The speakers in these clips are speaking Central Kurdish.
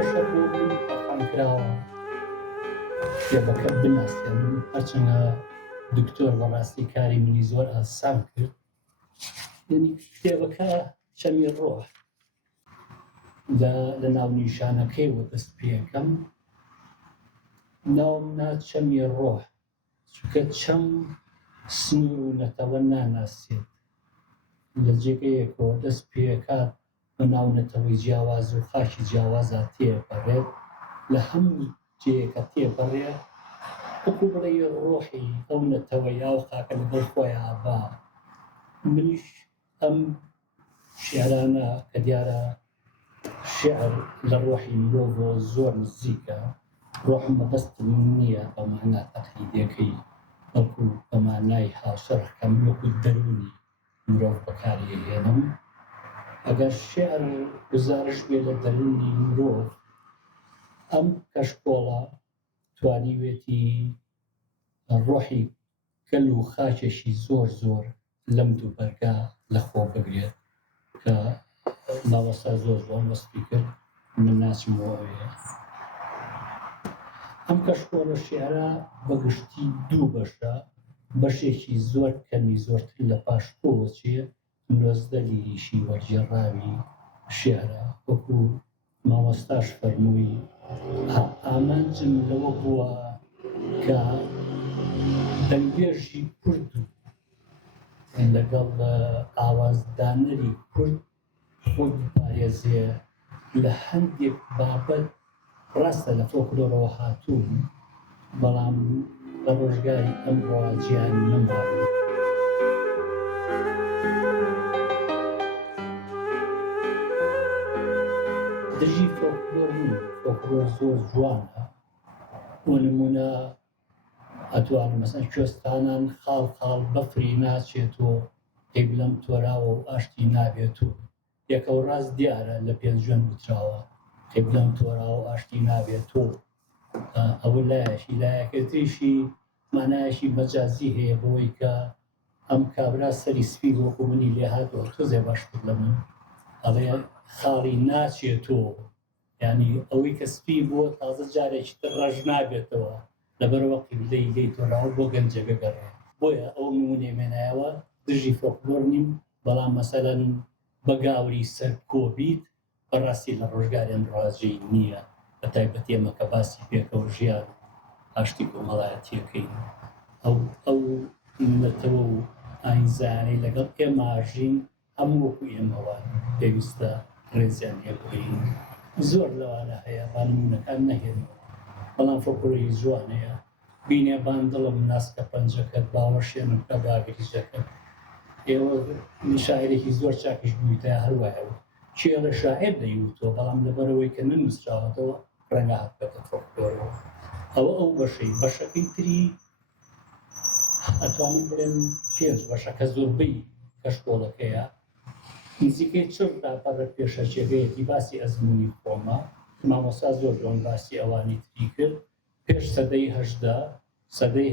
بەشە بۆ من پەخانکراوە کتێبەکە بناسێن. هەرچەندە دکتۆر بەڕاستی کاری منی زۆر ئاسان کرد. یعنی کتێبەکە چەمی ڕۆح لە ناونیشانەکەیەوە دەست پێەکەم. ناومنا چەمی ڕۆح، چونکە چەم سنوور و نەتەوە ناناسێت. لە جێگەیەکەوە دەست پێکات بە ناو نەتەوەی جیاواز و خاکی جیاوازە تێپەڕێت. لە هەموو جێیەکە تێپەڕێ وەکو بڵێ ڕۆحی ئەو نەتەوەی ئەو خاکە لەگەڵ خۆیان با. منیش ئەم شیعرانە کە دیارە شیعر لە ڕۆحی مرۆڤ زۆر نزیکە، ڕۆحم بەدەستم نییە بە مانا تەقلیدیەکەی، بەڵکو بە مانای هاوشەڕەکەم وەکو دەرونی مرۆڤ بەکارهێنم. ئەگەر شیعر گزارش بێ لە دەرونی مرۆڤ، ئەم کەشکۆڵە توانیوێتی ڕۆحی گەل و خاکێکی زۆر زۆر لەم دوو بەرگا لەخۆ بگرێت کە ماوەستا زۆر وەستی کرد. من ناچم بۆ ئەوەیە. ئەم کەشکۆڵە شیعرە بەگشتی دوو بەشە. بەشێکی زۆر کەمی زۆرتر لە پاشکۆوە چیە نۆزدە لیریشی وەرجێڕاوی شیعرە. وەکو مامۆستاش فەرمووی ئامانجم لەوە بووە کە دەنگێژی کورد لەگەڵ ئاوازدانەری کورد خۆی بپارێزێ لە هەندێک بابەت. ڕاستە لە فۆکلۆرەوە هاتوون، بەڵام لە ڕۆژگاری ئەمڕۆ گیان نەمابوو. دژی فۆکلۆر فۆکلۆر زۆر جوانە. بۆ نمونە ئەتوانم مەسەن کوێستانان خاڵ خاڵ بەفری ناچێتەوە پێی بڵێم تۆراوە و ئاشتی نابێتەوە. یەکە و ڕاست دیارە لە پێنجێن وتراوە پێی بڵێم تۆراوە و ئاشتی نابێتەوە. ئەوە لایەشی لایەکەتریشی مانایەکی مەجازی هەیە بۆی کە ئەم کابرا سەری سپی وەکو منی لێ هاتەوە تۆزێ باشتر لە من ئەڵێ خاڵی ناچێتەوە، یعنی ئەوەی کە سپی بووە تازە جارێکی تر ڕەش نابێتەوە لەبەرەوە قیبلەی لێی تۆراوە بۆ گەنجەکە گەڕێ. بۆیە ئەو نمونێ مێنایەوە دژی فۆکلۆر نیم، بەڵام مەسەلەن بە گاوری سەر کۆبیت بەڕاستی لە ڕۆژگاریان ڕاجی نییە، بە تایبەتی ئێمە کە باسی پێکەوە ژیان ئاشتی کۆمەڵایەتیەکەین. ئەو نەتەوە و ئاینزانەی لەگەڵ ئێماژین هەموو وەکو ئێمەوان پێویستە ڕێزیان لێبکەین. زۆر لەوانە هەیە با نمونەکان نەهێنەوە، بەڵام فۆکلۆری جوانەیە. بینێ باندڵم ناسکە پەنجەکەت باوەشێنم کە باگریزەکەت. ئێوە شاعیرێکی زۆر چاکیش بوویتە هەروایە چێ لە شاعیر دەیوتەوە، بەڵام لەبەرەوەی کە ننووسراوەتەوە ڕەنگە هاتبێتە فۆکلۆرەوە. ئەو بەشەی بەشەکەی تری ئەتوانم بڵێن پێنج بەشە کە زۆربەی کەشکۆڵەکەیە. نزیکەی چڕ داپەڕە پێشەچێگەیەکی باسی ئەزمموی خۆمە. مامۆستا زۆر جوان باسی ئەوانی تری کرد پێش سەدەی هەژدا، سەدەی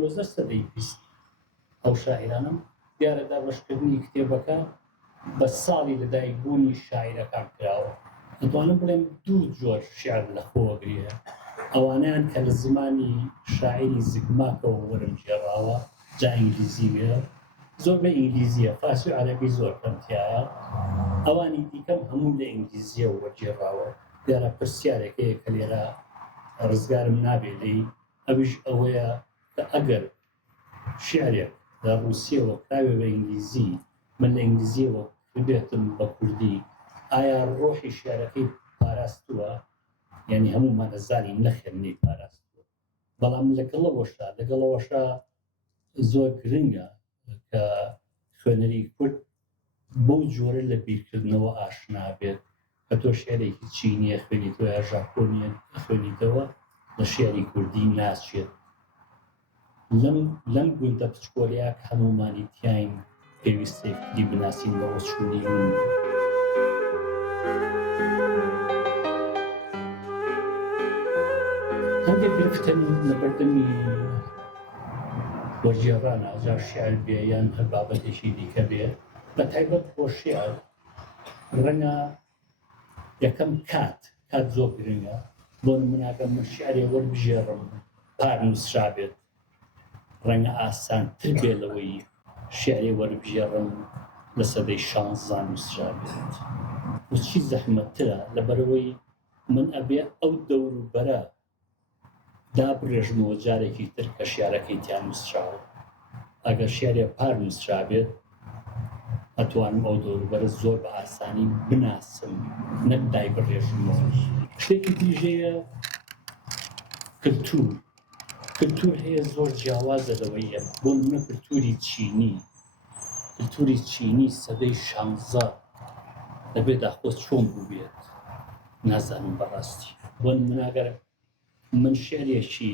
19 سەدەی 20. ئەو شاعیرانم دیارە دابەشکردنی کتێبەکە بە ساڵی لەدایکبوونی شاعیرەکان کراوە. ئەتوانم بڵێم دوو جۆر شیعر لەخۆوەگرێ. ئەوانیان کە لە زمانی شاعیری زگماکەوە وەرمجێڕاوە، جا ئینگلیزی بێ، زۆر بە ئینگلیزیە، فارسی و عەرەبی زۆر کەمتیایە. ئەوانی دیکەم هەموو لە ئینگلیزیە وەرجێڕاوە. دیارە پرسیارێکەیە کە لێرە ڕزگارم نابێ لێی، ئەویش ئەوەیە کە ئەگەر شیعرێک لە ڕووسیەوە کراوێ بە ئینگلیزی، من لە ئینگلیزیەوە بێتم بە کوردی، ئایا ڕۆحی شیعرەکەی پاراستووە؟ یعنی هەموومان دەزانین نەخێنەی پاراستووە. بەڵام لەگەڵەوەشە زۆر گرنگە کە خوێنەری کورد بەو جۆرە لە بیرکردنەوە ئاشنا بێت کە تۆ شیعرێکی چینیە خوێنیتەوە یا ژاپۆنیە خوێنیتەوە لە شیعری کوردی ناچێت. لەم گوندە پچکۆڵەیە کە هەموومانی تیاین پێویستە یەکتری بناسین بە وەچوونی من. هەندێک گرفتن لە بەردەمی وەرجێڕانە جا شیعر بێ یان هەر بابەتێکی دیکە بێ، بە تایبەت بۆ شیعر ڕەنگە یەکەم کات کات زۆر گرنگە بۆ نمونەکە من شیعرێ وەربژێڕم پار نووسرابێت ڕەنگە ئاسانتر بێ لەوەی شیعرێ وەربژێڕم لە سەدەی 16 نووسرابێت وچی زەحمەتترە لەبەرەوەی من ئەبێ ئەو دەوروبەرە دابڕێژمەوە جارێکی تر کە شیعرەکەی تیان نووسراوە ئەگەر شیعرێ پار نووسرابێت ئەتوانم ئەو دەوروبەرە زۆر بە ئاسانی بناسم نەک دای بڕێژمەوە شتێکی تریژەیە کلتور هەیە زۆر جیاوازە لەوەیە بۆ نمونە کلتوری چینی سەدەی 16 لەبێ داخۆز چۆن بوو بێت نازانم بەڕاستی بۆ نمونەگەر من شێعرێکی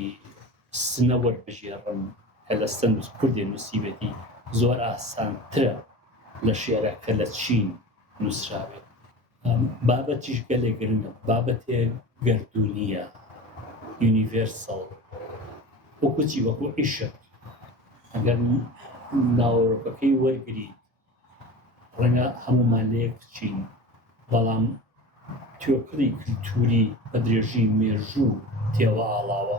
سنە وەربژێڕم کە لە سند کوردێ نووسیبێتی زۆر ئاسانترە لە شێعرەکە لە چین نووسراوێت بابەتیش گەلێک گرنگە بابەتێ گەردوونیە یونیڤێرسەڵ وەکوچی وەکو عیشق ئەگەر ناوەڕۆکەکەی وەرگریت ڕەنگە هەمومان لەیەک بچین بەڵام تۆکڵی کلتوری بە درێژی مێژوو تێوە ئاڵاوە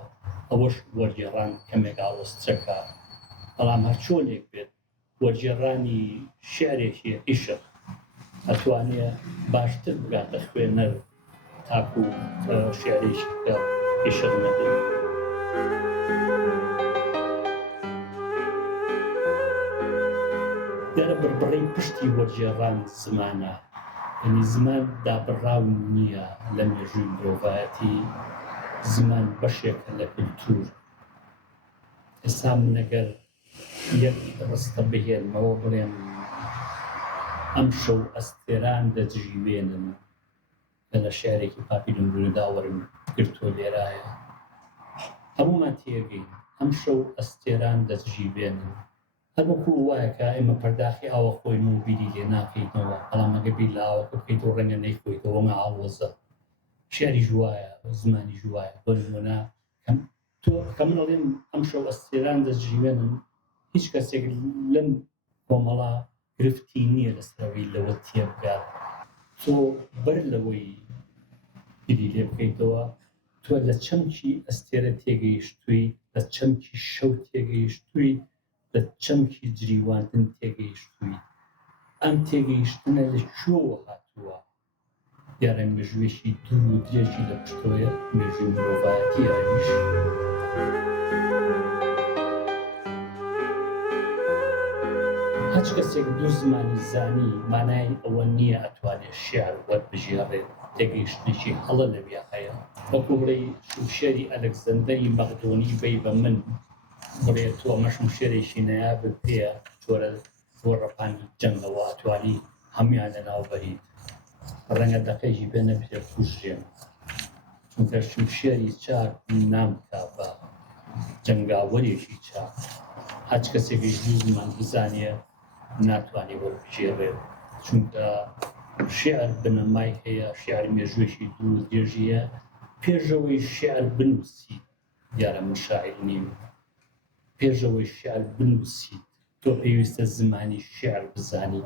ئەوەش وەرگێڕان کەمێک ئاڵۆسترەکە بەڵام هەر چۆنێک بێت وەرگێڕانی شیعرێکی عیشق ئەتوانێت باشتر بگاتە خوێنەر تاکو شیعرێکی کە عیشق نەبێت دیارە بڕبڕی پشتی وەرگێڕان زمانە یعنی زمان دابڕاو نییە لە مێژووی مرۆڤایەتی زمان بەشێکە لە کلتور ئێستا من ئەگەر یەک ڕستە بهێنمەوە بڵێم ئەم شەو ئەستێران دەجیوێنن کە لە شێعرێکی پاپی لەمرۆدا وەرم گرتووە لێرایە هەموومان تێگەین ئەم شەو ئەستێران دەجیوێنن هەروەکو وایە کە ئێمە پەرداخی ئاوە خۆین و بیری لێ ناکەیتەوە بەڵام ئەگە بیر لە ئاوەکە بکەیتەوە ڕەنگە نەیخۆیتەوە مە ئاڵۆزە شیعری ژوایە زمانی ژوایە بۆ نمونە کە من ئەڵێم ئەم شەو ئەستێران دەجیوێنن هیچ کەسێک لەم کۆمەڵە گرفتی نییە لەسەرەوەی لەوە تێبگات تۆ بەر لەوەی بیری لێ بکەیتەوە تۆ لە چەمکی ئەستێرە تێگەیشتووی لە چەمکی شەو تێگەیشتووی لە چەمکی جریواندن تێگەیشتووی ئەم تێگەیشتنە لە کوێوە هاتووە دیارە مێژوویەکی دوور و درێژی لە پشتۆیە مێژووی مرۆڤایەتی ئاویش هەچ کەسێک دوو زمانی زانی مانای ئەوە نییە ئەتوانێت شیعر وەربژێڕێت تێگەیشتنێکی هەڵە لەوێ هەیە وەکو بڵێ شوشێری ئەلەکزەندەری مەقدۆنی بەی بە من بڵێ تۆ مەشم شێرێکی نایابت پێە چۆرە بۆ ڕەپانی جەنگەوە ئەتوانی هەمیان لەناو بەریت ڕەنگە دەقەیەکی پێ نەبێت کوژێن چونکە شمشێری چاک نامکا بە جەنگاوەرێکی چاک هەچ کەسێکی دوو زمان بزانێ ناتوانێت وەربژێڕێت چونکە شیعر بنەمای هەیە شیعر مێژوویەکی دوو درێژیە پێشەوەی شیعر بنووسیت دیارە من شاعیر نیم پێشەوەی شیعر بنووسیت تۆ پێویستە زمانی شیعر بزانی